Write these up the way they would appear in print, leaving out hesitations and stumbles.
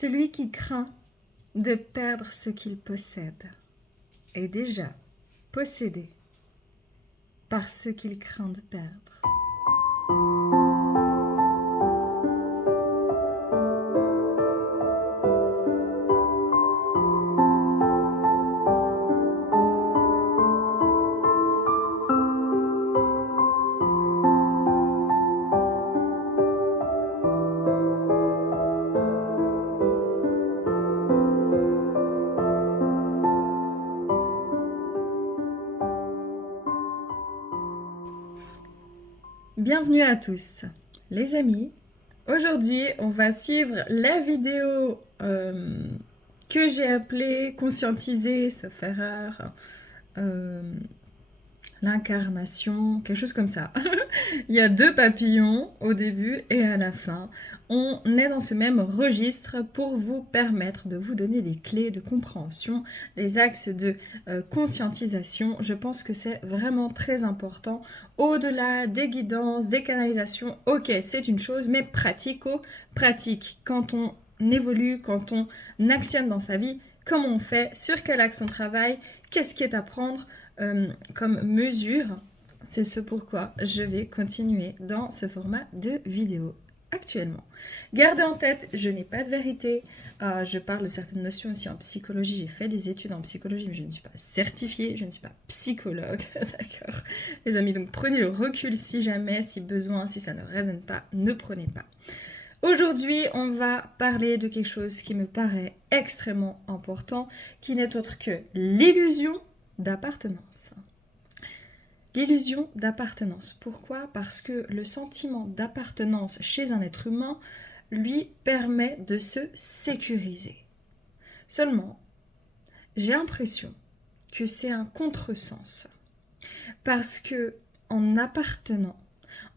Celui qui craint de perdre ce qu'il possède est déjà possédé par ce qu'il craint de perdre. Bienvenue à tous, les amis. Aujourd'hui, on va suivre la vidéo que j'ai appelée Conscientiser, sauf erreur, l'incarnation, quelque chose comme ça. Il y a 2 papillons au début et à la fin. On est dans ce même registre pour vous permettre de vous donner des clés de compréhension, des axes de conscientisation. Je pense que c'est vraiment très important. Au-delà des guidances, des canalisations, ok, c'est une chose, mais pratico-pratique. Quand on évolue, quand on actionne dans sa vie, comment on fait, sur quel axe on travaille, qu'est-ce qui est à prendre comme mesure. C'est ce pourquoi je vais continuer dans ce format de vidéo actuellement. Gardez en tête, je n'ai pas de vérité. Je parle de certaines notions aussi en psychologie. J'ai fait des études en psychologie, mais je ne suis pas certifiée, je ne suis pas psychologue. D'accord, les amis, donc prenez le recul si jamais, si besoin, si ça ne résonne pas, ne prenez pas. Aujourd'hui, on va parler de quelque chose qui me paraît extrêmement important, qui n'est autre que l'illusion d'appartenance. L'illusion d'appartenance. Pourquoi ? Parce que le sentiment d'appartenance chez un être humain lui permet de se sécuriser. Seulement, j'ai l'impression que c'est un contresens. Parce que en appartenant,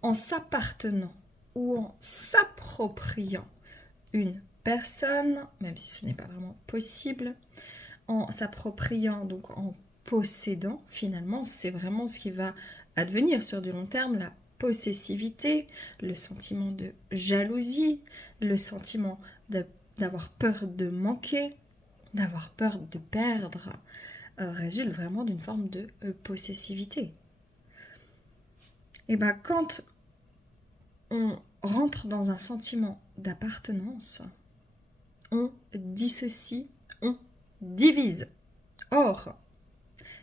en s'appartenant ou en s'appropriant une personne, même si ce n'est pas vraiment possible, en s'appropriant, donc en possédant, finalement, c'est vraiment ce qui va advenir sur du long terme, la possessivité, le sentiment de jalousie, le sentiment d'avoir peur de manquer, d'avoir peur de perdre, résulte vraiment d'une forme de possessivité. Et bien, quand on rentre dans un sentiment d'appartenance, on dissocie, on divise. Or,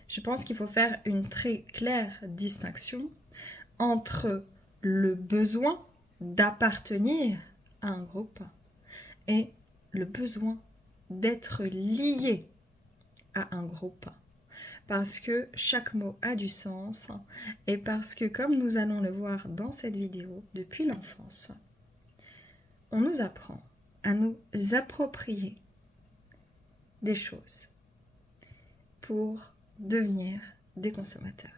je pense qu'il faut faire une très claire distinction entre le besoin d'appartenir à un groupe et le besoin d'être lié à un groupe. Parce que chaque mot a du sens et parce que, comme nous allons le voir dans cette vidéo, depuis l'enfance, on nous apprend à nous approprier des choses pour devenir des consommateurs.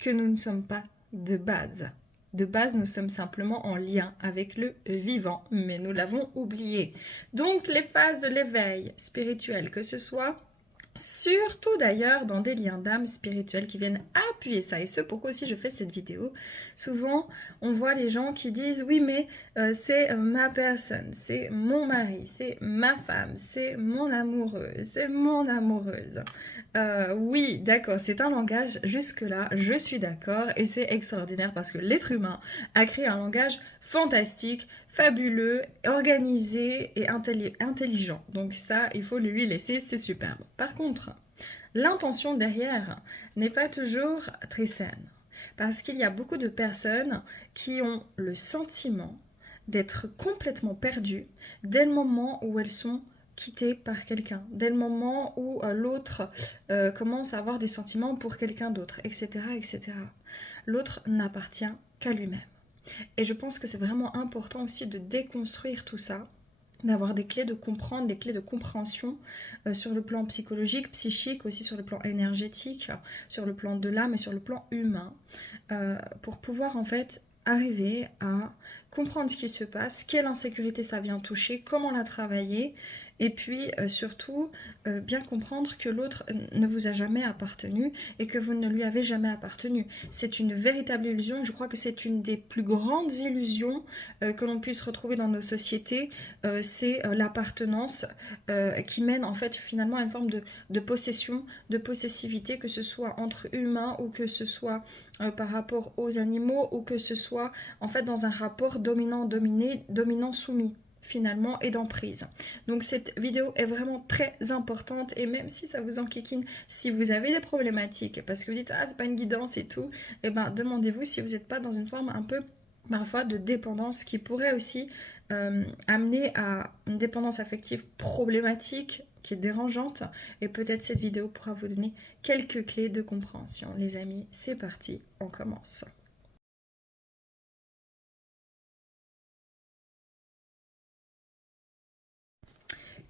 Que nous ne sommes pas de base. De base, nous sommes simplement en lien avec le vivant, mais nous l'avons oublié. Donc, les phases de l'éveil spirituel, que ce soit surtout d'ailleurs dans des liens d'âme spirituels qui viennent appuyer ça, et c'est pourquoi aussi je fais cette vidéo. Souvent on voit les gens qui disent oui mais c'est ma personne, c'est mon mari, c'est ma femme, c'est mon amoureux, c'est mon amoureuse. Oui d'accord, c'est un langage, jusque là je suis d'accord, et c'est extraordinaire parce que l'être humain a créé un langage fantastique, fabuleux, organisé et intelligent. Donc ça, il faut lui laisser, c'est superbe. Par contre, l'intention derrière n'est pas toujours très saine. Parce qu'il y a beaucoup de personnes qui ont le sentiment d'être complètement perdues dès le moment où elles sont quittées par quelqu'un, dès le moment où l'autre commence à avoir des sentiments pour quelqu'un d'autre, etc., etc. L'autre n'appartient qu'à lui-même. Et je pense que c'est vraiment important aussi de déconstruire tout ça, d'avoir des clés de comprendre, des clés de compréhension sur le plan psychologique, psychique, aussi sur le plan énergétique, sur le plan de l'âme et sur le plan humain, pour pouvoir en fait arriver à comprendre ce qui se passe, quelle insécurité ça vient toucher, comment la travailler, et puis surtout bien comprendre que l'autre ne vous a jamais appartenu et que vous ne lui avez jamais appartenu. C'est une véritable illusion, je crois que c'est une des plus grandes illusions que l'on puisse retrouver dans nos sociétés, c'est l'appartenance qui mène en fait finalement à une forme de possession, de possessivité, que ce soit entre humains ou que ce soit par rapport aux animaux ou que ce soit en fait dans un rapport dominant-dominé, dominant-soumis finalement et d'emprise. Donc cette vidéo est vraiment très importante et même si ça vous enquiquine, si vous avez des problématiques parce que vous dites ah c'est pas une guidance et tout, et ben demandez-vous si vous n'êtes pas dans une forme un peu parfois de dépendance qui pourrait aussi amener à une dépendance affective problématique qui est dérangeante et peut-être cette vidéo pourra vous donner quelques clés de compréhension. Les amis, c'est parti, on commence.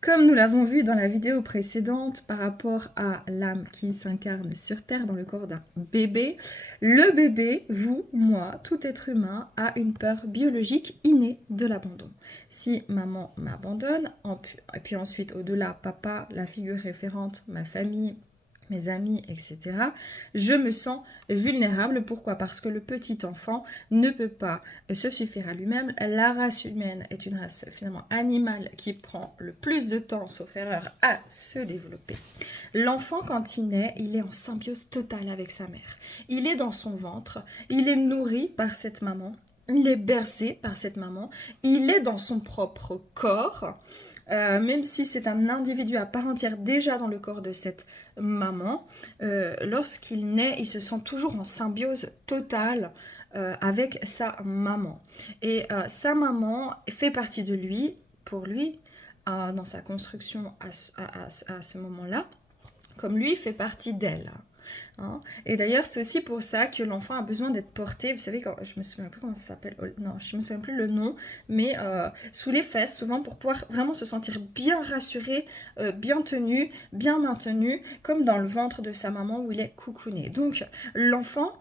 Comme nous l'avons vu dans la vidéo précédente par rapport à l'âme qui s'incarne sur Terre dans le corps d'un bébé, le bébé, vous, moi, tout être humain a une peur biologique innée de l'abandon. Si maman m'abandonne, et puis ensuite au-delà, papa, la figure référente, ma famille, mes amis, etc., je me sens vulnérable. Pourquoi? Parce que le petit enfant ne peut pas se suffire à lui-même. La race humaine est une race finalement animale qui prend le plus de temps, sauf erreur, à se développer. L'enfant, quand il naît, il est en symbiose totale avec sa mère. Il est dans son ventre, il est nourri par cette maman, il est bercé par cette maman, il est dans son propre corps. Même si c'est un individu à part entière déjà dans le corps de cette maman, lorsqu'il naît, il se sent toujours en symbiose totale avec sa maman. Et sa maman fait partie de lui, pour lui, dans sa construction à ce moment-là, comme lui fait partie d'elle. Hein. Et d'ailleurs, c'est aussi pour ça que l'enfant a besoin d'être porté. Vous savez, je me souviens plus comment ça s'appelle. Non, je me souviens plus le nom, mais sous les fesses, souvent pour pouvoir vraiment se sentir bien rassuré, bien tenu, bien maintenu, comme dans le ventre de sa maman où il est coucouné. Donc, l'enfant,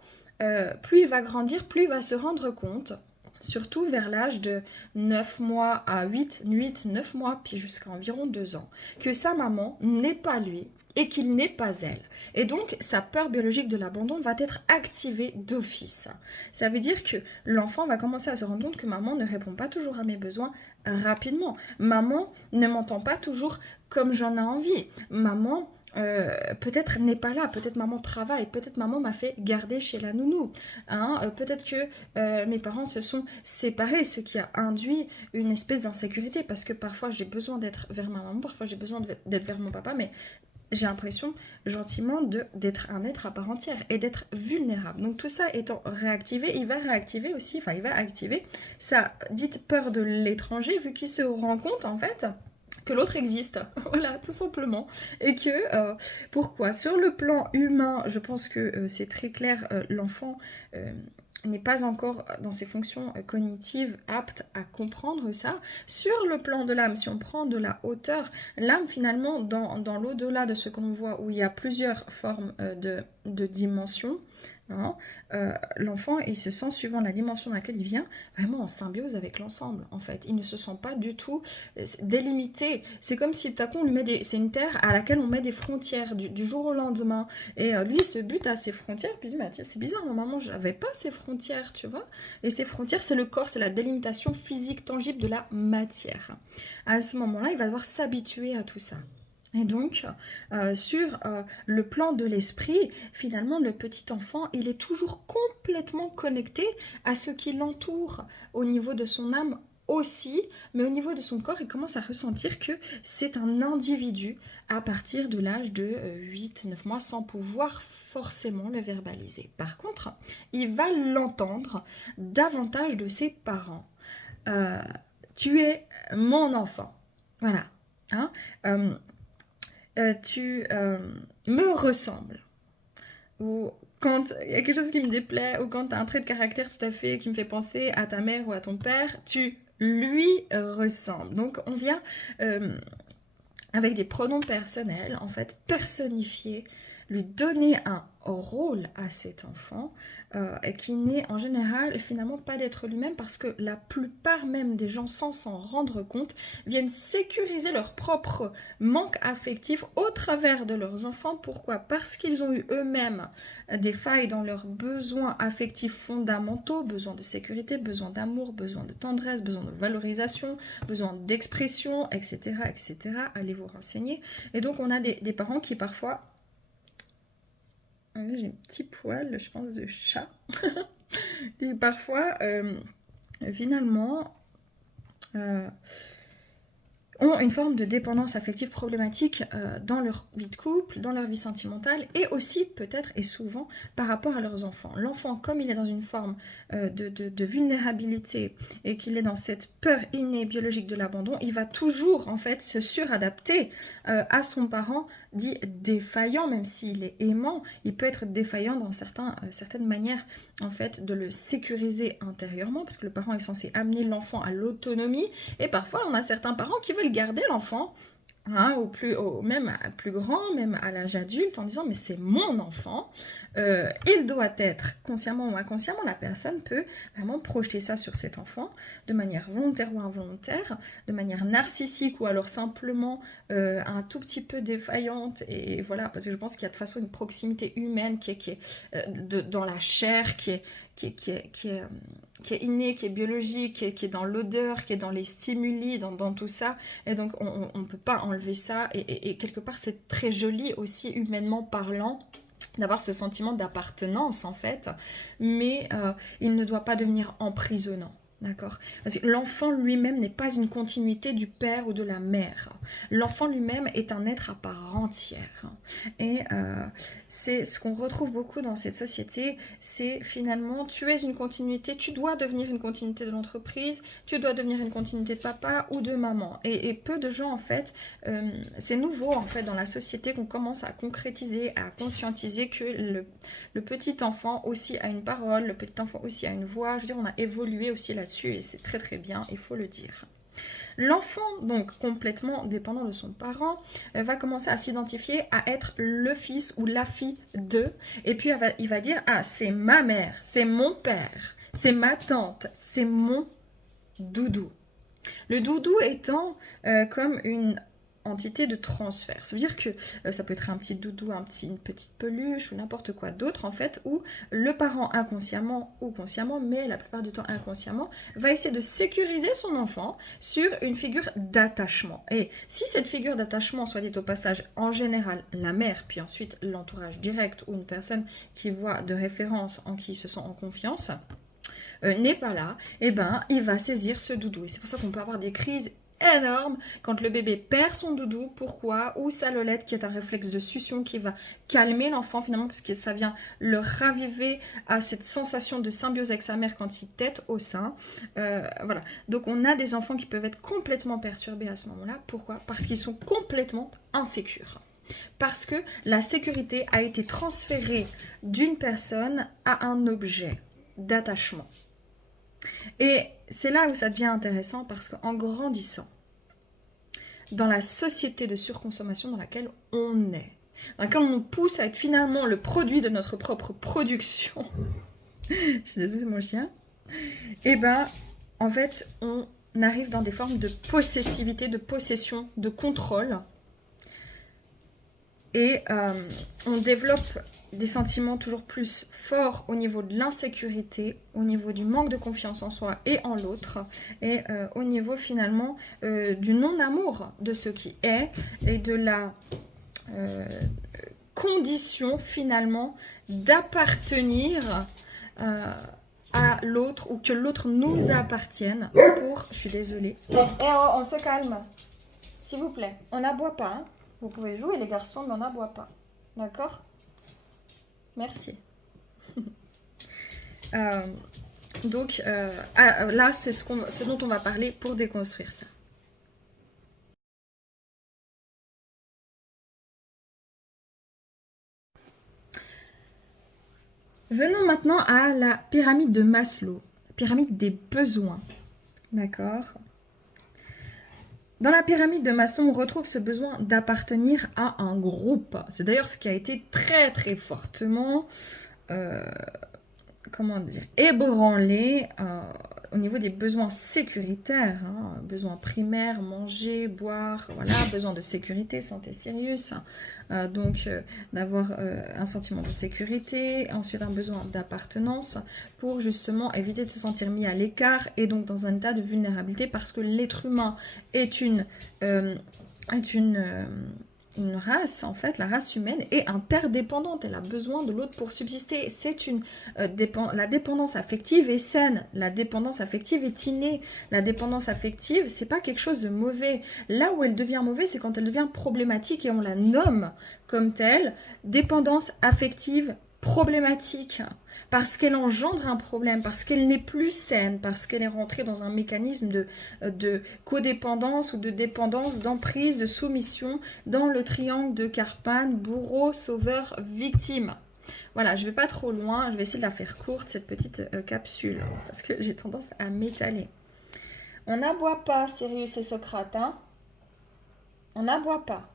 plus il va grandir, plus il va se rendre compte, surtout vers l'âge de 9 mois à 8, 9 mois, puis jusqu'à environ 2 ans, que sa maman n'est pas lui, et qu'il n'est pas elle. Et donc, sa peur biologique de l'abandon va être activée d'office. Ça veut dire que l'enfant va commencer à se rendre compte que maman ne répond pas toujours à mes besoins rapidement. Maman ne m'entend pas toujours comme j'en ai envie. Maman peut-être n'est pas là, peut-être maman travaille, peut-être maman m'a fait garder chez la nounou, hein, peut-être que mes parents se sont séparés, ce qui a induit une espèce d'insécurité, parce que parfois j'ai besoin d'être vers ma maman, parfois j'ai besoin d'être vers mon papa, mais j'ai l'impression gentiment d'être un être à part entière et d'être vulnérable. Donc tout ça étant réactivé, il va activer sa dite peur de l'étranger, vu qu'il se rend compte en fait que l'autre existe, voilà, tout simplement. Et que, pourquoi? Sur le plan humain, je pense que c'est très clair, l'enfant n'est pas encore dans ses fonctions cognitives apte à comprendre ça. Sur le plan de l'âme, si on prend de la hauteur, l'âme finalement, dans l'au-delà de ce qu'on voit, où il y a plusieurs formes de dimensions, hein, l'enfant, il se sent, suivant la dimension dans laquelle il vient, vraiment en symbiose avec l'ensemble, en fait. Il ne se sent pas du tout délimité. C'est comme si tout à coup on lui met c'est une terre à laquelle on met des frontières du jour au lendemain. Et lui, il se bute à ses frontières, puis il dit, mais c'est bizarre, maman, j'avais pas ces frontières, tu vois. Et ces frontières, c'est le corps, c'est la délimitation physique tangible de la matière. À ce moment-là, il va devoir s'habituer à tout ça. Et donc, sur le plan de l'esprit, finalement, le petit enfant, il est toujours complètement connecté à ce qui l'entoure au niveau de son âme aussi, mais au niveau de son corps, il commence à ressentir que c'est un individu à partir de l'âge de 8-9 mois sans pouvoir forcément le verbaliser. Par contre, il va l'entendre davantage de ses parents. Tu es mon enfant. Voilà. Hein, tu me ressembles, ou quand il y a quelque chose qui me déplaît, ou quand tu as un trait de caractère tout à fait qui me fait penser à ta mère ou à ton père, tu lui ressembles. Donc on vient avec des pronoms personnels, en fait, personnifier lui donner un rôle à cet enfant qui n'est en général finalement pas d'être lui-même, parce que la plupart même des gens, sans s'en rendre compte, viennent sécuriser leur propre manque affectif au travers de leurs enfants. Pourquoi? Parce qu'ils ont eu eux-mêmes des failles dans leurs besoins affectifs fondamentaux, besoin de sécurité, besoin d'amour, besoin de tendresse, besoin de valorisation, besoin d'expression, etc., etc. Allez vous renseigner. Et donc on a des parents qui parfois... J'ai un petit poil, je pense, de chat. Et parfois, finalement, ont une forme de dépendance affective problématique dans leur vie de couple, dans leur vie sentimentale, et aussi peut-être et souvent par rapport à leurs enfants. L'enfant, comme il est dans une forme de vulnérabilité et qu'il est dans cette peur innée biologique de l'abandon, il va toujours en fait se suradapter à son parent dit défaillant, même s'il est aimant, il peut être défaillant dans certaines manières en fait de le sécuriser intérieurement, parce que le parent est censé amener l'enfant à l'autonomie, et parfois on a certains parents qui veulent garder l'enfant même à plus grand, même à l'âge adulte, en disant mais c'est mon enfant, il doit être, consciemment ou inconsciemment, la personne peut vraiment projeter ça sur cet enfant de manière volontaire ou involontaire, de manière narcissique ou alors simplement un tout petit peu défaillante, et voilà, parce que je pense qu'il y a de toute façon une proximité humaine qui est dans la chair, qui est inné, qui est biologique, qui est dans l'odeur, qui est dans les stimuli, dans tout ça. Et donc, on ne peut pas enlever ça. Et quelque part, c'est très joli aussi, humainement parlant, d'avoir ce sentiment d'appartenance, en fait. Mais il ne doit pas devenir emprisonnant. D'accord? Parce que l'enfant lui-même n'est pas une continuité du père ou de la mère. L'enfant lui-même est un être à part entière. Et c'est ce qu'on retrouve beaucoup dans cette société, c'est finalement tu es une continuité, tu dois devenir une continuité de l'entreprise, tu dois devenir une continuité de papa ou de maman. Et peu de gens en fait, c'est nouveau en fait dans la société qu'on commence à concrétiser, à conscientiser que le petit enfant aussi a une parole, le petit enfant aussi a une voix. Je veux dire, on a évolué aussi là-dessus et c'est très très bien, il faut le dire. L'enfant, donc complètement dépendant de son parent, va commencer à s'identifier à être le fils ou la fille de, et puis il va dire, ah c'est ma mère, c'est mon père, c'est ma tante, c'est mon doudou. Le doudou étant comme une entité de transfert. Ça veut dire que ça peut être un petit doudou, une petite peluche ou n'importe quoi d'autre en fait, où le parent inconsciemment ou consciemment, mais la plupart du temps inconsciemment, va essayer de sécuriser son enfant sur une figure d'attachement. Et si cette figure d'attachement, soit dit au passage, en général la mère, puis ensuite l'entourage direct ou une personne qui voit de référence en qui il se sent en confiance, n'est pas là, et ben il va saisir ce doudou. Et c'est pour ça qu'on peut avoir des crises énorme quand le bébé perd son doudou. Pourquoi? Ou sa lolette, qui est un réflexe de succion qui va calmer l'enfant finalement, parce que ça vient le raviver à cette sensation de symbiose avec sa mère quand il tète au sein. Voilà. Donc on a des enfants qui peuvent être complètement perturbés à ce moment-là. Pourquoi? Parce qu'ils sont complètement insécures. Parce que la sécurité a été transférée d'une personne à un objet d'attachement. Et c'est là où ça devient intéressant, parce qu'en grandissant, dans la société de surconsommation dans laquelle on est, dans laquelle on pousse à être finalement le produit de notre propre production, je suis désolée, c'est mon chien, et ben en fait on arrive dans des formes de possessivité, de possession, de contrôle, et on développe des sentiments toujours plus forts au niveau de l'insécurité, au niveau du manque de confiance en soi et en l'autre, et au niveau finalement du non-amour de ce qui est, et de la condition finalement d'appartenir à l'autre, ou que l'autre nous appartienne pour... Je suis désolée. On se calme, s'il vous plaît. On n'aboie pas, hein. Vous pouvez jouer les garçons, mais on n'aboie pas. D'accord ? Merci. Donc là, c'est ce dont on va parler pour déconstruire ça. Venons maintenant à la pyramide de Maslow, pyramide des besoins. D'accord ? Dans la pyramide de Maslow, on retrouve ce besoin d'appartenir à un groupe. C'est d'ailleurs ce qui a été très très fortement, comment dire, ébranlé au niveau des besoins sécuritaires, hein, besoins primaires, manger, boire, voilà, besoin de sécurité, santé sérieuse, donc d'avoir un sentiment de sécurité, ensuite un besoin d'appartenance pour justement éviter de se sentir mis à l'écart et donc dans un état de vulnérabilité parce que l'être humain est une race, en fait, la race humaine est interdépendante. Elle a besoin de l'autre pour subsister. La dépendance affective est saine. La dépendance affective est innée. La dépendance affective, c'est pas quelque chose de mauvais. Là où elle devient mauvaise, c'est quand elle devient problématique et on la nomme comme telle. Dépendance affective problématique parce qu'elle engendre un problème, parce qu'elle n'est plus saine, parce qu'elle est rentrée dans un mécanisme de codépendance ou de dépendance, d'emprise, de soumission dans le triangle de Karpman, bourreau, sauveur, victime. Voilà, je ne vais pas trop loin, je vais essayer de la faire courte, cette petite capsule, parce que j'ai tendance à m'étaler. On n'aboie pas, Sirius et Socrate, hein. On n'aboie pas.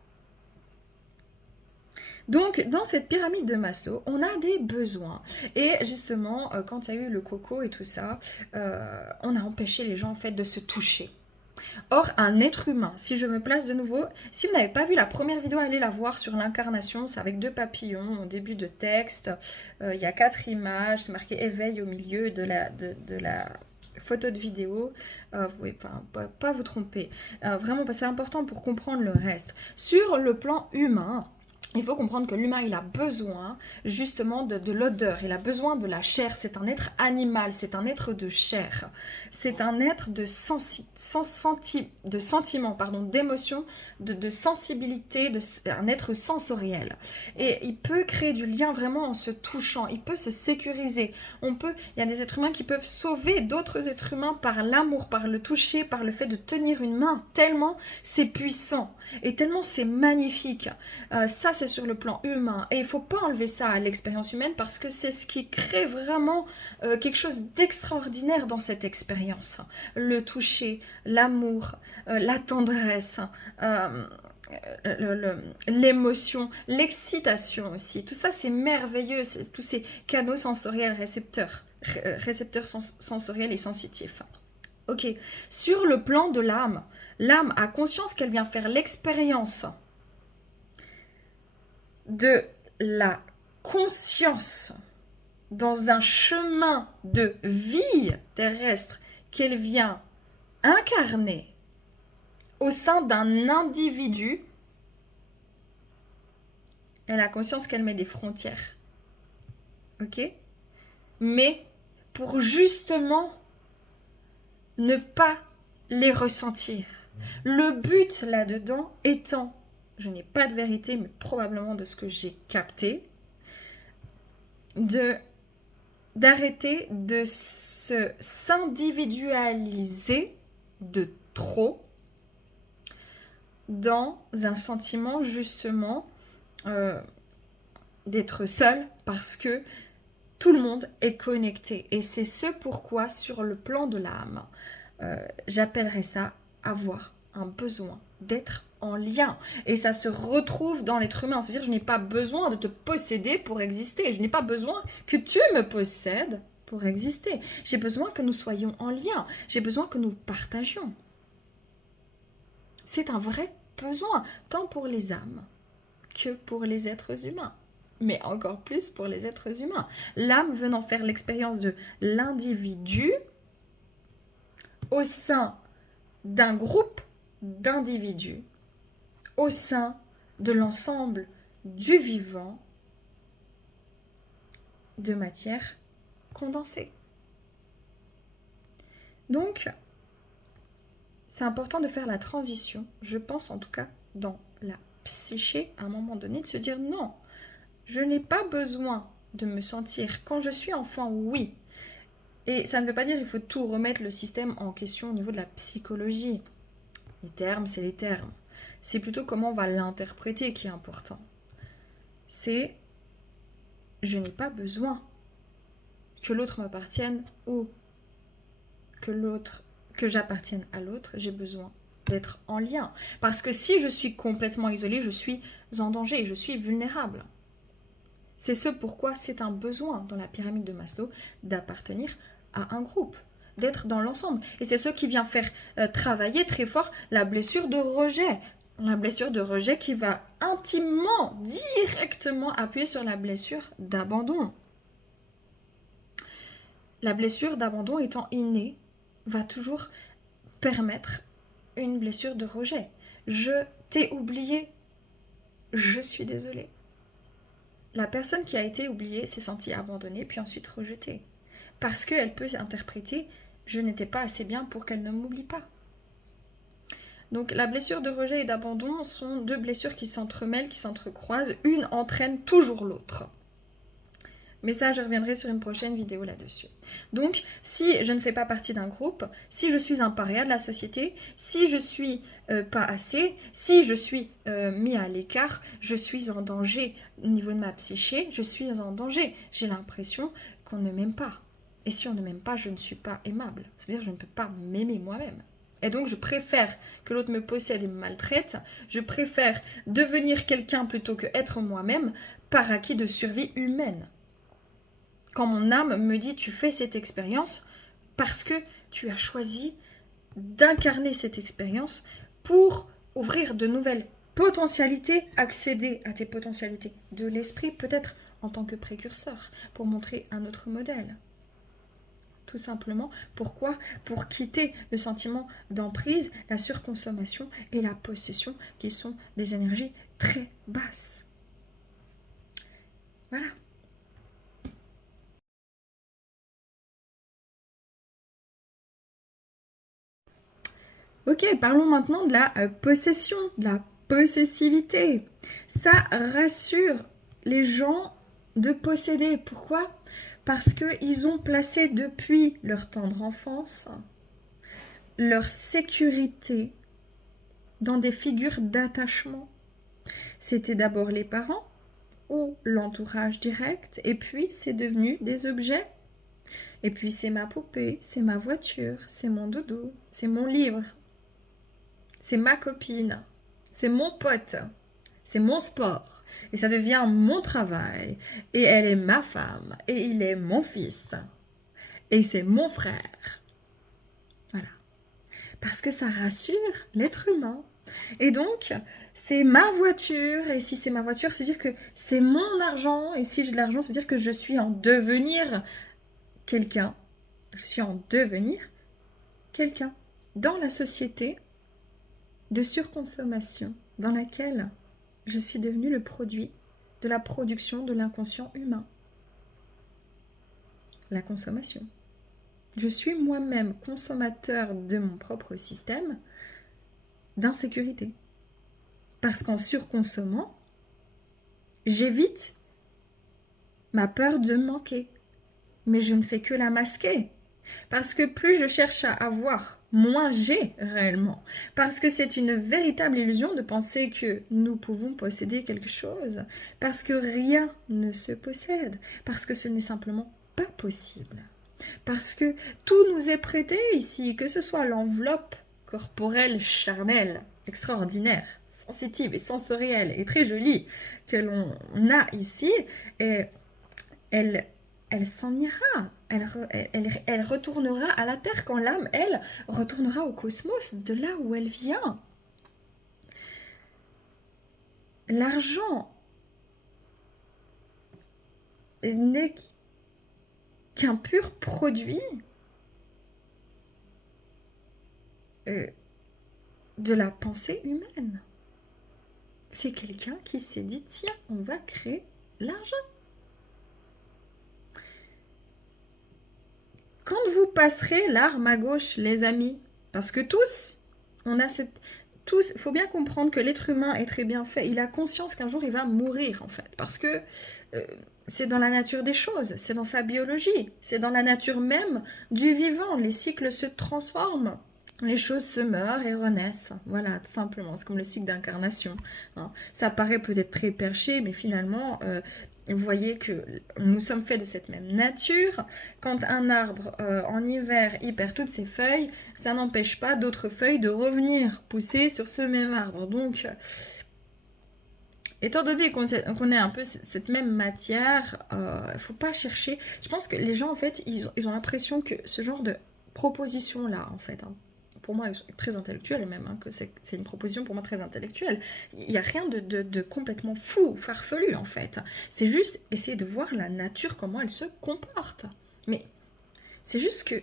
Donc, dans cette pyramide de Maslow, on a des besoins. Et justement, quand il y a eu le coco et tout ça, on a empêché les gens, en fait, de se toucher. Or, un être humain, si je me place de nouveau, si vous n'avez pas vu la première vidéo, allez la voir sur l'incarnation, c'est avec 2 papillons au début de texte, il y a 4 images, c'est marqué éveil au milieu de la photo de vidéo, vous pouvez pas vous tromper, vraiment, c'est important pour comprendre le reste. Sur le plan humain, il faut comprendre que l'humain, il a besoin justement de l'odeur, il a besoin de la chair, c'est un être animal, c'est un être de chair, c'est un être de sentiment, d'émotion, de sensibilité, un être sensoriel. Et il peut créer du lien vraiment en se touchant, il peut se sécuriser. Il y a des êtres humains qui peuvent sauver d'autres êtres humains par l'amour, par le toucher, par le fait de tenir une main, tellement c'est puissant et tellement c'est magnifique. Ça, c'est sur le plan humain et il ne faut pas enlever ça à l'expérience humaine parce que c'est ce qui crée vraiment quelque chose d'extraordinaire dans cette expérience. Le toucher, l'amour, la tendresse, l'émotion, l'excitation aussi. Tout ça, c'est merveilleux. Tous ces canaux sensoriels récepteurs sensoriels et sensitifs. Ok, sur le plan de l'âme, l'âme a conscience qu'elle vient faire l'expérience de la conscience dans un chemin de vie terrestre qu'elle vient incarner au sein d'un individu. Elle a conscience qu'elle met des frontières. Ok ? Mais pour justement ne pas les ressentir. Le but là-dedans étant, je n'ai pas de vérité, mais probablement de ce que j'ai capté, d'arrêter de s'individualiser de trop dans un sentiment justement d'être seul parce que tout le monde est connecté. Et c'est ce pourquoi, sur le plan de l'âme, j'appellerais ça avoir un besoin d'être en lien. Et ça se retrouve dans l'être humain. C'est-à-dire, je n'ai pas besoin de te posséder pour exister. Je n'ai pas besoin que tu me possèdes pour exister. J'ai besoin que nous soyons en lien. J'ai besoin que nous partagions. C'est un vrai besoin, tant pour les âmes que pour les êtres humains. Mais encore plus pour les êtres humains. L'âme venant faire l'expérience de l'individu au sein d'un groupe d'individus, au sein de l'ensemble du vivant de matière condensée. Donc, c'est important de faire la transition, je pense en tout cas dans la psyché, à un moment donné, de se dire non, je n'ai pas besoin de me sentir, quand je suis enfant, oui. Et ça ne veut pas dire qu'il faut tout remettre le système en question au niveau de la psychologie. Les termes, c'est les termes. C'est plutôt comment on va l'interpréter qui est important. C'est, je n'ai pas besoin que l'autre m'appartienne ou que j'appartienne à l'autre. J'ai besoin d'être en lien. Parce que si je suis complètement isolée, je suis en danger, je suis vulnérable. C'est ce pourquoi c'est un besoin dans la pyramide de Maslow d'appartenir à un groupe, d'être dans l'ensemble. Et c'est ce qui vient faire travailler très fort la blessure de rejet. La blessure de rejet qui va intimement, directement appuyer sur la blessure d'abandon. La blessure d'abandon étant innée va toujours permettre une blessure de rejet. Je t'ai oublié, je suis désolée. La personne qui a été oubliée s'est sentie abandonnée puis ensuite rejetée. Parce qu'elle peut interpréter « je n'étais pas assez bien pour qu'elle ne m'oublie pas ». Donc la blessure de rejet et d'abandon sont deux blessures qui s'entremêlent, qui s'entrecroisent. Une entraîne toujours l'autre. Mais ça, je reviendrai sur une prochaine vidéo là-dessus. Donc, si je ne fais pas partie d'un groupe, si je suis un paria de la société, si je suis pas assez, si je suis mis à l'écart, je suis en danger au niveau de ma psyché, je suis en danger. J'ai l'impression qu'on ne m'aime pas. Et si on ne m'aime pas, je ne suis pas aimable. Ça veut dire que je ne peux pas m'aimer moi-même. Et donc, je préfère que l'autre me possède et me maltraite. Je préfère devenir quelqu'un plutôt que être moi-même par acquis de survie humaine. Quand mon âme me dit « tu fais cette expérience parce que tu as choisi d'incarner cette expérience pour ouvrir de nouvelles potentialités, accéder à tes potentialités de l'esprit, peut-être en tant que précurseur, pour montrer un autre modèle. » Tout simplement, pourquoi ? Pour quitter le sentiment d'emprise, la surconsommation et la possession qui sont des énergies très basses. Voilà. Ok, parlons maintenant de la possession, de la possessivité. Ça rassure les gens de posséder. Pourquoi ? Parce qu'ils ont placé depuis leur tendre enfance leur sécurité dans des figures d'attachement. C'était d'abord les parents ou l'entourage direct, et puis c'est devenu des objets. Et puis c'est ma poupée, c'est ma voiture, c'est mon dodo, c'est mon livre. C'est ma copine, c'est mon pote, c'est mon sport, et ça devient mon travail, et elle est ma femme, et il est mon fils, et c'est mon frère. Voilà. Parce que ça rassure l'être humain. Et donc, c'est ma voiture, et si c'est ma voiture, ça veut dire que c'est mon argent, et si j'ai de l'argent, ça veut dire que je suis en devenir quelqu'un. Je suis en devenir quelqu'un dans la société de surconsommation dans laquelle je suis devenue le produit de la production de l'inconscient humain. La consommation. Je suis moi-même consommateur de mon propre système d'insécurité. Parce qu'en surconsommant, j'évite ma peur de manquer. Mais je ne fais que la masquer. Parce que plus je cherche à avoir, moins j'ai réellement. Parce que c'est une véritable illusion de penser que nous pouvons posséder quelque chose. Parce que rien ne se possède. Parce que ce n'est simplement pas possible. Parce que tout nous est prêté ici, que ce soit l'enveloppe corporelle charnelle, extraordinaire, sensitive et sensorielle et très jolie que l'on a ici, et elle s'en ira, elle retournera à la Terre quand l'âme, elle, retournera au cosmos, de là où elle vient. L'argent n'est qu'un pur produit de la pensée humaine. C'est quelqu'un qui s'est dit, tiens, on va créer l'argent. Quand vous passerez l'arme à gauche, les amis, parce que tous, on a cette... Tous, il faut bien comprendre que l'être humain est très bien fait. Il a conscience qu'un jour, il va mourir, en fait. Parce que c'est dans la nature des choses, c'est dans sa biologie, c'est dans la nature même du vivant. Les cycles se transforment. Les choses se meurent et renaissent. Voilà, tout simplement. C'est comme le cycle d'incarnation. Hein. Ça paraît peut-être très perché, mais finalement, vous voyez que nous sommes faits de cette même nature. Quand un arbre en hiver il perd toutes ses feuilles, ça n'empêche pas d'autres feuilles de revenir pousser sur ce même arbre. Donc, étant donné qu'on est un peu cette même matière, il ne faut pas chercher. Je pense que les gens, en fait, ils ont l'impression que ce genre de proposition-là, en fait, hein, pour moi, très intellectuelle même, hein, que c'est une proposition pour moi très intellectuelle. Il n'y a rien de complètement fou, farfelu, en fait. C'est juste essayer de voir la nature, comment elle se comporte. Mais c'est juste que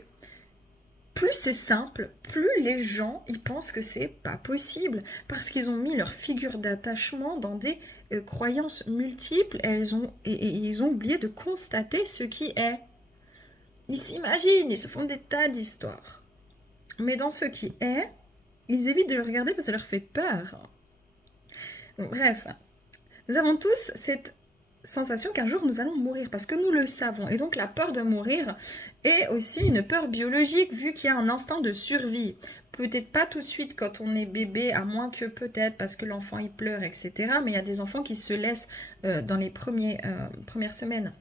plus c'est simple, plus les gens ils pensent que c'est pas possible parce qu'ils ont mis leur figure d'attachement dans des croyances multiples et ils ont oublié de constater ce qui est. Ils s'imaginent, ils se font des tas d'histoires. Mais dans ce qui est, ils évitent de le regarder parce que ça leur fait peur. Donc, bref, nous avons tous cette sensation qu'un jour nous allons mourir parce que nous le savons. Et donc la peur de mourir est aussi une peur biologique vu qu'il y a un instinct de survie. Peut-être pas tout de suite quand on est bébé, à moins que peut-être parce que l'enfant il pleure, etc. Mais il y a des enfants qui se laissent dans les premières semaines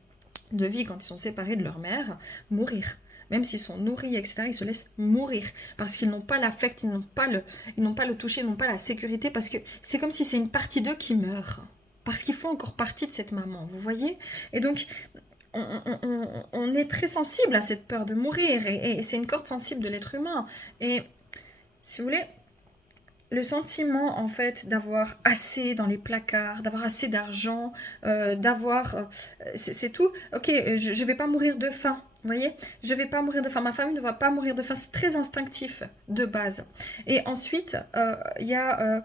de vie quand ils sont séparés de leur mère mourir. Même s'ils sont nourris, etc., ils se laissent mourir parce qu'ils n'ont pas l'affect, ils n'ont pas le toucher, ils n'ont pas la sécurité parce que c'est comme si c'est une partie d'eux qui meurt. Parce qu'ils font encore partie de cette maman, vous voyez. Et donc, on est très sensible à cette peur de mourir et c'est une corde sensible de l'être humain. Et si vous voulez, le sentiment en fait d'avoir assez dans les placards, d'avoir assez d'argent, c'est tout. Ok, je vais pas mourir de faim. Vous voyez, je vais pas mourir de faim. Ma famille ne va pas mourir de faim. C'est très instinctif de base. Et ensuite, il y a,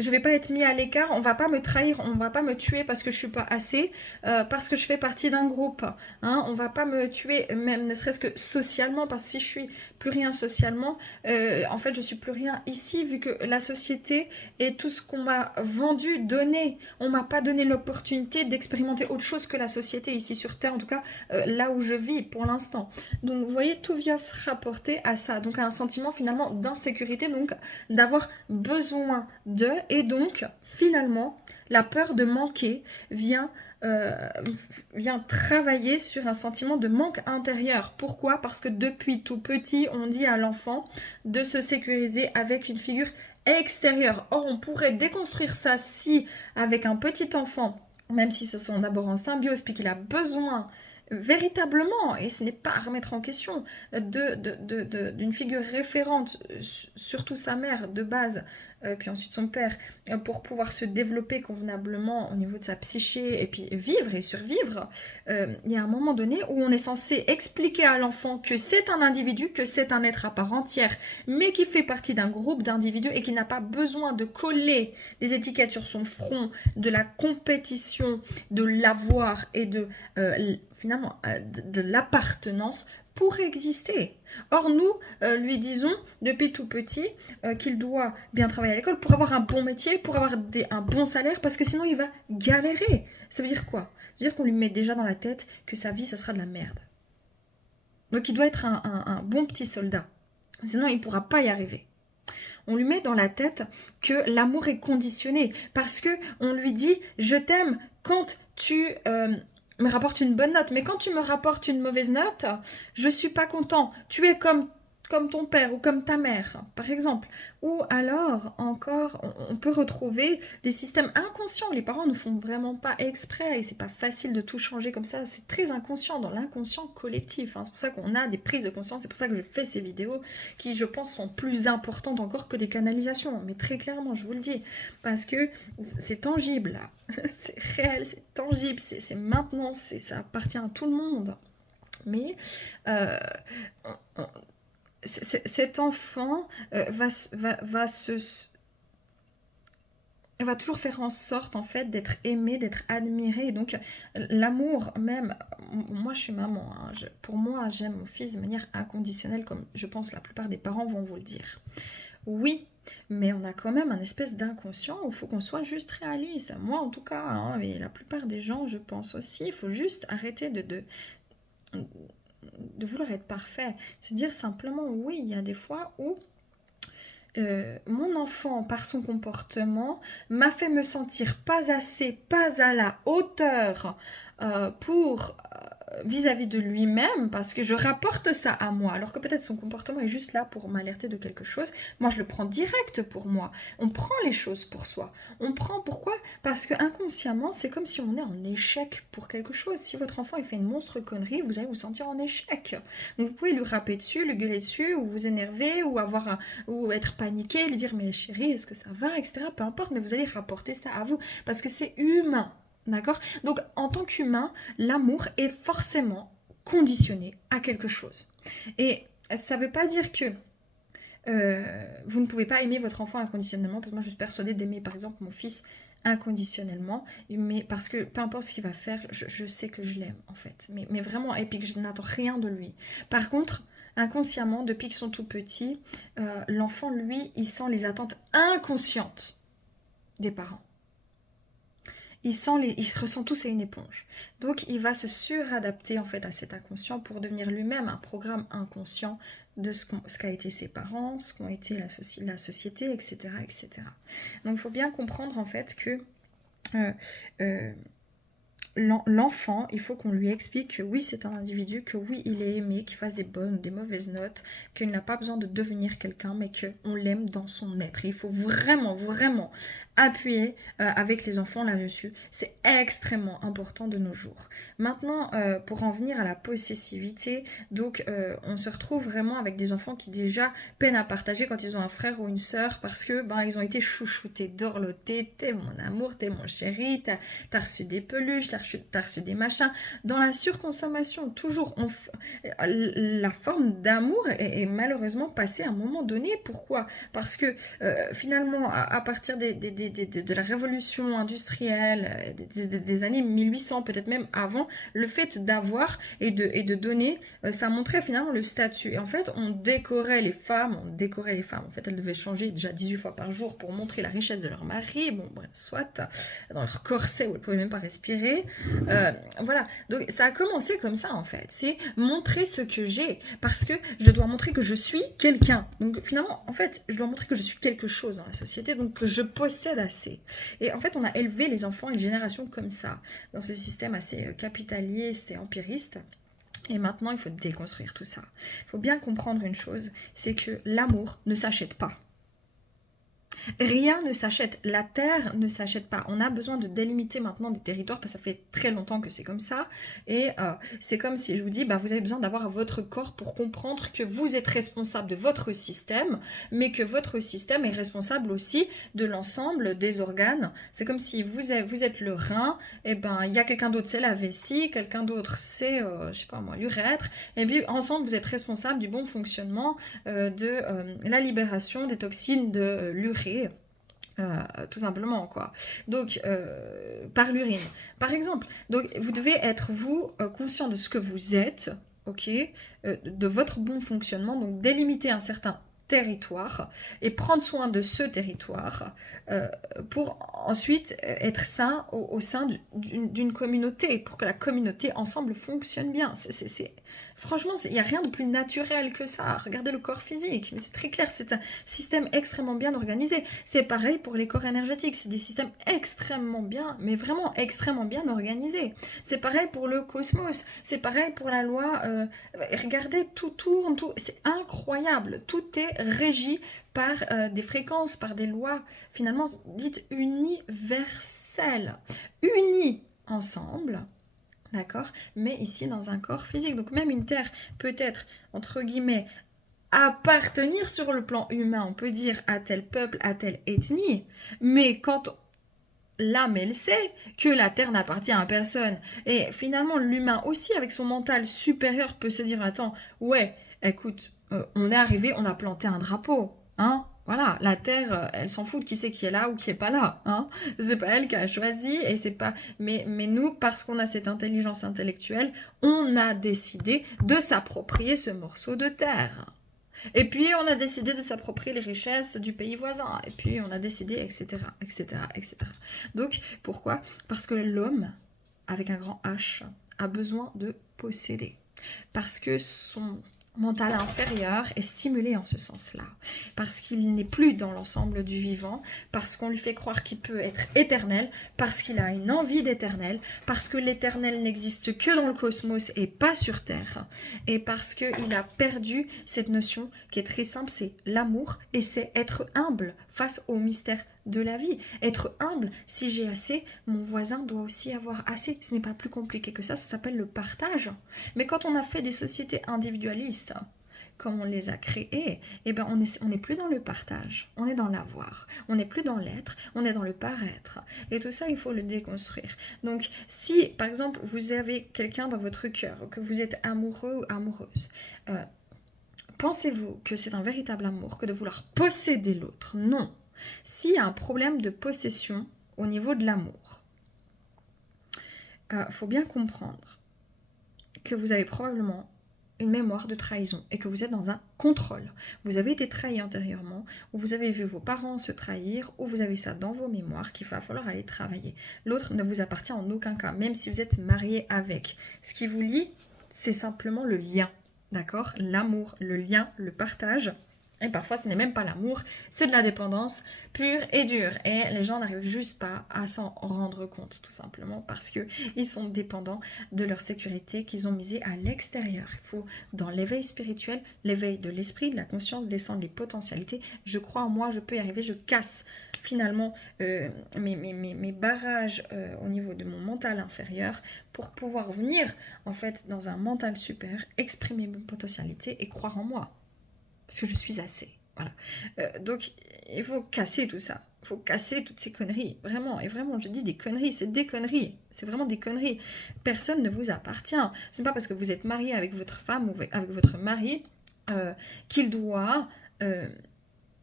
je vais pas être mis à l'écart, on va pas me trahir, on va pas me tuer parce que je suis pas assez, parce que je fais partie d'un groupe. Hein, on va pas me tuer, même ne serait-ce que socialement, parce que si je suis plus rien socialement, en fait je suis plus rien ici, vu que la société et tout ce qu'on m'a vendu, donné, on m'a pas donné l'opportunité d'expérimenter autre chose que la société ici sur Terre, en tout cas là où je vis pour l'instant. Donc vous voyez, tout vient se rapporter à ça, donc à un sentiment finalement d'insécurité, donc d'avoir besoin de. Et donc, finalement, la peur de manquer vient travailler sur un sentiment de manque intérieur. Pourquoi? Parce que depuis tout petit, on dit à l'enfant de se sécuriser avec une figure extérieure. Or, on pourrait déconstruire ça si, avec un petit enfant, même si ce sont d'abord en symbiose, puis qu'il a besoin véritablement, et ce n'est pas à remettre en question, d'une figure référente, surtout sa mère de base, puis ensuite son père, pour pouvoir se développer convenablement au niveau de sa psyché, et puis vivre et survivre, il y a un moment donné où on est censé expliquer à l'enfant que c'est un individu, que c'est un être à part entière, mais qui fait partie d'un groupe d'individus et qui n'a pas besoin de coller des étiquettes sur son front, de la compétition, de l'avoir et finalement de l'appartenance pour exister. Or nous lui disons depuis tout petit qu'il doit bien travailler à l'école pour avoir un bon métier, pour avoir un bon salaire, parce que sinon il va galérer. Ça veut dire quoi? Ça veut dire qu'on lui met déjà dans la tête que sa vie ça sera de la merde. Donc il doit être un bon petit soldat, sinon il ne pourra pas y arriver. On lui met dans la tête que l'amour est conditionné parce que on lui dit je t'aime quand tu me rapportes une bonne note, mais quand tu me rapportes une mauvaise note, je suis pas content. Tu es comme ton père ou comme ta mère, par exemple. Ou alors, encore, on peut retrouver des systèmes inconscients. Les parents ne font vraiment pas exprès et c'est pas facile de tout changer comme ça. C'est très inconscient, dans l'inconscient collectif. Hein. C'est pour ça qu'on a des prises de conscience. C'est pour ça que je fais ces vidéos qui, je pense, sont plus importantes encore que des canalisations. Mais très clairement, je vous le dis. Parce que c'est tangible, là. C'est réel, c'est tangible, c'est maintenant, ça appartient à tout le monde. Mais cet enfant va toujours faire en sorte en fait d'être aimé, d'être admiré. Et donc l'amour même, moi je suis maman, hein, pour moi j'aime mon fils de manière inconditionnelle comme je pense la plupart des parents vont vous le dire. Oui, mais on a quand même un espèce d'inconscient où il faut qu'on soit juste réaliste. Moi en tout cas, hein, et la plupart des gens je pense aussi, il faut juste arrêter de vouloir être parfait. Se dire simplement oui, il y a des fois où mon enfant, par son comportement, m'a fait me sentir pas assez, pas à la hauteur pour vis-à-vis de lui-même, parce que je rapporte ça à moi, alors que peut-être son comportement est juste là pour m'alerter de quelque chose. Moi, je le prends direct pour moi. On prend les choses pour soi. On prend pourquoi? Parce que inconsciemment, c'est comme si on est en échec pour quelque chose. Si votre enfant il fait une monstre connerie, vous allez vous sentir en échec. Donc vous pouvez lui rapper dessus, lui gueuler dessus, ou vous énerver, ou ou être paniqué, lui dire mais chérie, est-ce que ça va, etc. Peu importe, mais vous allez rapporter ça à vous parce que c'est humain. D'accord? Donc, en tant qu'humain, l'amour est forcément conditionné à quelque chose. Et ça ne veut pas dire que vous ne pouvez pas aimer votre enfant inconditionnellement. Moi, je suis persuadée d'aimer, par exemple, mon fils inconditionnellement, mais parce que peu importe ce qu'il va faire, je sais que je l'aime, en fait. Mais vraiment, et puis que je n'attends rien de lui. Par contre, inconsciemment, depuis qu'ils sont tout petits, l'enfant, lui, il sent les attentes inconscientes des parents. Il ressent tout, c'est une éponge. Donc, il va se suradapter en fait à cet inconscient pour devenir lui-même un programme inconscient de ce qu'a été ses parents, ce qu'ont été la société, etc., etc. Donc, il faut bien comprendre en fait que l'enfant, il faut qu'on lui explique que oui, c'est un individu, que oui, il est aimé, qu'il fasse des bonnes ou des mauvaises notes, qu'il n'a pas besoin de devenir quelqu'un, mais qu'on l'aime dans son être. Et il faut vraiment, vraiment appuyer avec les enfants là-dessus. C'est extrêmement important de nos jours. Maintenant, pour en venir à la possessivité, donc on se retrouve vraiment avec des enfants qui déjà peinent à partager quand ils ont un frère ou une sœur parce que ils ont été chouchoutés, dorlotés, t'es mon amour, t'es mon chéri, t'as reçu des peluches, t'as reçu des machins. Dans la surconsommation, toujours, la forme d'amour est malheureusement passée à un moment donné. Pourquoi? Parce que finalement, à partir de la révolution industrielle, des années 1800, peut-être même avant, le fait d'avoir et de donner, ça montrait finalement le statut. Et en fait, on décorait les femmes. En fait, elles devaient changer déjà 18 fois par jour pour montrer la richesse de leur mari. Bon, bref, soit dans leur corset où elles ne pouvaient même pas respirer. Voilà, donc ça a commencé comme ça en fait. C'est montrer ce que j'ai parce que je dois montrer que je suis quelqu'un. Donc finalement, en fait, je dois montrer que je suis quelque chose dans la société, donc que je possède assez. Et en fait, on a élevé les enfants et les générations comme ça, dans ce système assez capitaliste et empiriste. Et maintenant, il faut déconstruire tout ça. Il faut bien comprendre une chose, c'est que l'amour ne s'achète pas. Rien ne s'achète, la terre ne s'achète pas. On a besoin de délimiter maintenant des territoires parce que ça fait très longtemps que c'est comme ça. Et c'est comme si je vous dis, vous avez besoin d'avoir votre corps pour comprendre que vous êtes responsable de votre système, mais que votre système est responsable aussi de l'ensemble des organes. C'est comme si vous êtes le rein, et il y a quelqu'un d'autre c'est la vessie, quelqu'un d'autre c'est, je sais pas moi, l'urètre. Et puis ensemble vous êtes responsable du bon fonctionnement de la libération des toxines de l'urée. Tout simplement quoi. Donc par l'urine par exemple. Donc vous devez être vous conscient de ce que vous êtes, ok, de votre bon fonctionnement, donc délimiter un certain territoire et prendre soin de ce territoire pour ensuite être sain au sein d'une communauté, pour que la communauté ensemble fonctionne bien. Franchement, il n'y a rien de plus naturel que ça. Regardez le corps physique, mais c'est très clair, c'est un système extrêmement bien organisé. C'est pareil pour les corps énergétiques, c'est des systèmes extrêmement bien, mais vraiment extrêmement bien organisés. C'est pareil pour le cosmos, c'est pareil pour la loi. Regardez, tout tourne, c'est incroyable. Tout est régi par des fréquences, par des lois finalement dites universelles, unies ensemble. D'accord? Mais ici dans un corps physique. Donc même une terre peut être, entre guillemets, appartenir sur le plan humain, on peut dire à tel peuple, à telle ethnie, mais quand l'âme, elle sait que la terre n'appartient à personne, et finalement l'humain aussi avec son mental supérieur peut se dire, attends, ouais, écoute, on est arrivé, on a planté un drapeau, hein? Voilà, la Terre, elle s'en fout de qui c'est qui est là ou qui est pas là, hein. C'est pas elle qui a choisi et c'est pas. Mais nous, parce qu'on a cette intelligence intellectuelle, on a décidé de s'approprier ce morceau de terre. Et puis on a décidé de s'approprier les richesses du pays voisin. Et puis on a décidé, etc., etc., etc. Donc pourquoi? Parce que l'homme, avec un grand H, a besoin de posséder. Parce que son mental inférieur est stimulé en ce sens-là, parce qu'il n'est plus dans l'ensemble du vivant, parce qu'on lui fait croire qu'il peut être éternel, parce qu'il a une envie d'éternel, parce que l'éternel n'existe que dans le cosmos et pas sur Terre, et parce qu'il a perdu cette notion qui est très simple, c'est l'amour, et c'est être humble face au mystère de la vie. Être humble, si j'ai assez, mon voisin doit aussi avoir assez. Ce n'est pas plus compliqué que ça s'appelle le partage. Mais quand on a fait des sociétés individualistes, comme on les a créées, eh ben on n'est plus dans le partage, on est dans l'avoir, on n'est plus dans l'être, on est dans le paraître. Et tout ça, il faut le déconstruire. Donc, si, par exemple, vous avez quelqu'un dans votre cœur, que vous êtes amoureux ou amoureuse, pensez-vous que c'est un véritable amour que de vouloir posséder l'autre? Non. S'il y a un problème de possession au niveau de l'amour, faut bien comprendre que vous avez probablement une mémoire de trahison et que vous êtes dans un contrôle. Vous avez été trahi antérieurement, ou vous avez vu vos parents se trahir, ou vous avez ça dans vos mémoires qu'il va falloir aller travailler. L'autre ne vous appartient en aucun cas, même si vous êtes marié avec. Ce qui vous lie, c'est simplement le lien, d'accord? L'amour, le lien, le partage. Et parfois, ce n'est même pas l'amour, c'est de la dépendance pure et dure. Et les gens n'arrivent juste pas à s'en rendre compte, tout simplement, parce qu'ils sont dépendants de leur sécurité qu'ils ont misée à l'extérieur. Il faut, dans l'éveil spirituel, l'éveil de l'esprit, de la conscience, descendre les potentialités. Je crois en moi, je peux y arriver, je casse finalement mes barrages au niveau de mon mental inférieur pour pouvoir venir, en fait, dans un mental super, exprimer mes potentialités et croire en moi. Parce que je suis assez. Voilà. Donc, il faut casser tout ça. Il faut casser toutes ces conneries. Vraiment. Et vraiment, je dis des conneries. C'est des conneries. C'est vraiment des conneries. Personne ne vous appartient. Ce n'est pas parce que vous êtes marié avec votre femme ou avec votre mari qu'il doit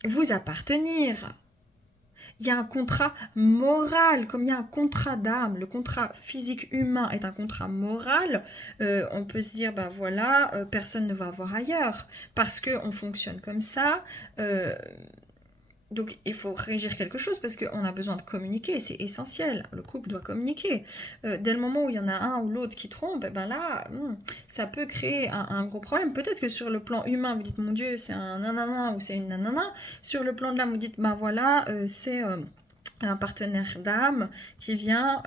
vous appartenir. Il y a un contrat moral, comme il y a un contrat d'âme. Le contrat physique humain est un contrat moral. On peut se dire, bah voilà, personne ne va avoir ailleurs, parce qu'on fonctionne comme ça. Donc il faut régir quelque chose, parce qu'on a besoin de communiquer, c'est essentiel. Le couple doit communiquer. Dès le moment où il y en a un ou l'autre qui trompe, eh ben là, ça peut créer un gros problème. Peut-être que sur le plan humain, vous dites, mon Dieu, c'est un nanana ou c'est une nanana. Sur le plan de l'âme, vous dites, bah voilà, c'est un partenaire d'âme qui vient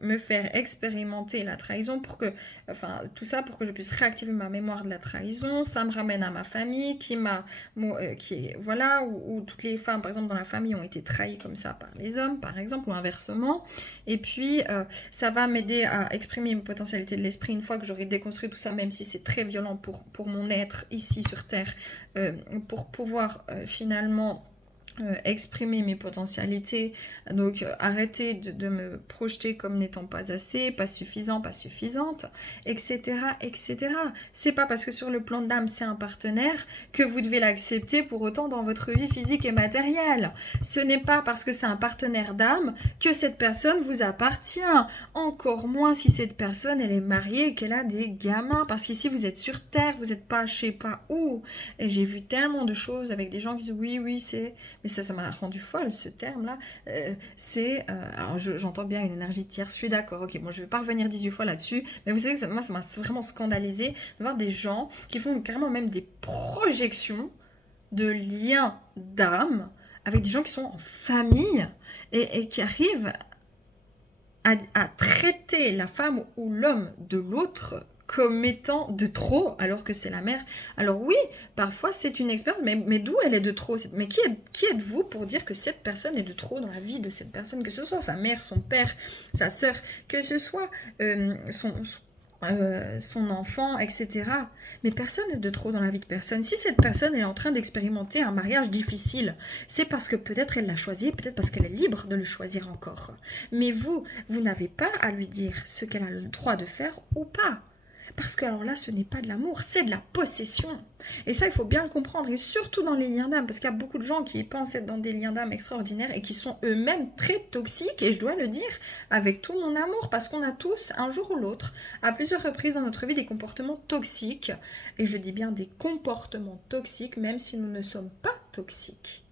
me faire expérimenter la trahison pour que, enfin, tout ça pour que je puisse réactiver ma mémoire de la trahison. Ça me ramène à ma famille voilà, où toutes les femmes, par exemple, dans la famille ont été trahies comme ça par les hommes, par exemple, ou inversement. Et puis, ça va m'aider à exprimer mes potentialités de l'esprit une fois que j'aurai déconstruit tout ça, même si c'est très violent pour mon être ici sur Terre, pour pouvoir finalement exprimer mes potentialités, donc arrêter de me projeter comme n'étant pas assez, pas suffisant, pas suffisante, etc., etc. C'est pas parce que sur le plan de l'âme c'est un partenaire que vous devez l'accepter pour autant dans votre vie physique et matérielle. Ce n'est pas parce que c'est un partenaire d'âme que cette personne vous appartient, encore moins si cette personne elle est mariée et qu'elle a des gamins, parce qu'ici vous êtes sur Terre, vous n'êtes pas je sais pas où, et j'ai vu tellement de choses avec des gens qui disent oui c'est... Mais ça m'a rendu folle, ce terme-là. Alors, j'entends bien une énergie tierce, je suis d'accord. Ok, bon, je ne vais pas revenir 18 fois là-dessus. Mais vous savez, moi, ça m'a vraiment scandalisé de voir des gens qui font carrément même des projections de liens d'âme avec des gens qui sont en famille et qui arrivent à traiter la femme ou l'homme de l'autre comme étant de trop, alors que c'est la mère. Alors oui, parfois c'est une expérience, mais d'où elle est de trop? Mais qui êtes-vous pour dire que cette personne est de trop dans la vie de cette personne, que ce soit sa mère, son père, sa sœur, que ce soit son enfant, etc. Mais personne n'est de trop dans la vie de personne. Si cette personne est en train d'expérimenter un mariage difficile, c'est parce que peut-être elle l'a choisi, peut-être parce qu'elle est libre de le choisir encore. Mais vous n'avez pas à lui dire ce qu'elle a le droit de faire ou pas. Parce que alors là, ce n'est pas de l'amour, c'est de la possession. Et ça, il faut bien le comprendre, et surtout dans les liens d'âme, parce qu'il y a beaucoup de gens qui pensent être dans des liens d'âme extraordinaires et qui sont eux-mêmes très toxiques, et je dois le dire avec tout mon amour, parce qu'on a tous, un jour ou l'autre, à plusieurs reprises dans notre vie, des comportements toxiques. Et je dis bien des comportements toxiques, même si nous ne sommes pas toxiques.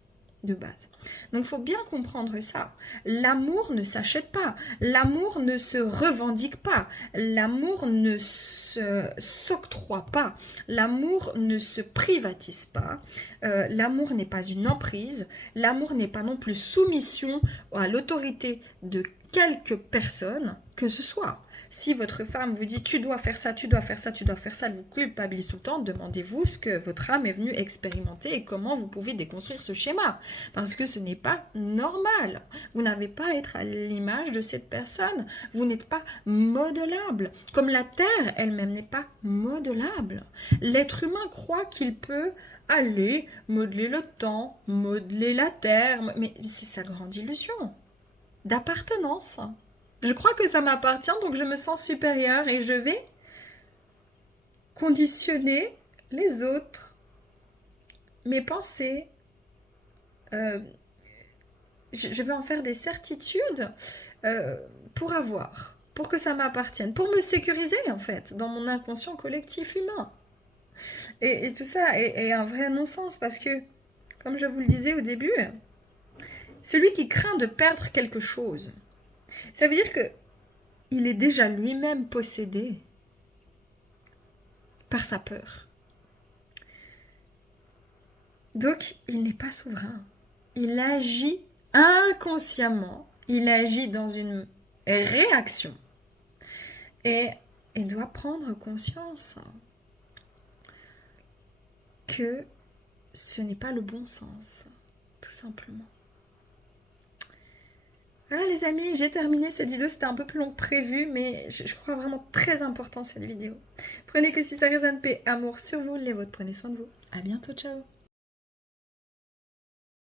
de base. Donc il faut bien comprendre ça. L'amour ne s'achète pas, l'amour ne se revendique pas, l'amour ne s'octroie pas, l'amour ne se privatise pas, l'amour n'est pas une emprise, l'amour n'est pas non plus soumission à l'autorité de quelque personne que ce soit. Si votre femme vous dit tu dois faire ça, tu dois faire ça, tu dois faire ça, elle vous culpabilise tout le temps, demandez-vous ce que votre âme est venue expérimenter et comment vous pouvez déconstruire ce schéma. Parce que ce n'est pas normal. Vous n'avez pas à être à l'image de cette personne. Vous n'êtes pas modelable. Comme la Terre elle-même n'est pas modelable. L'être humain croit qu'il peut aller modeler le temps, modeler la Terre, mais c'est sa grande illusion d'appartenance. Je crois que ça m'appartient, donc je me sens supérieure et je vais conditionner les autres, mes pensées. Je vais en faire des certitudes pour que ça m'appartienne, pour me sécuriser en fait, dans mon inconscient collectif humain. Et tout ça est un vrai non-sens parce que, comme je vous le disais au début, celui qui craint de perdre quelque chose, ça veut dire que il est déjà lui-même possédé par sa peur. Donc, il n'est pas souverain. Il agit inconsciemment. Il agit dans une réaction. Et il doit prendre conscience que ce n'est pas le bon sens, tout simplement. Voilà les amis, j'ai terminé cette vidéo, c'était un peu plus long que prévu, mais je crois vraiment très important cette vidéo. Prenez que si ça résonne, paix, amour sur vous, les vôtres, prenez soin de vous. À bientôt, ciao.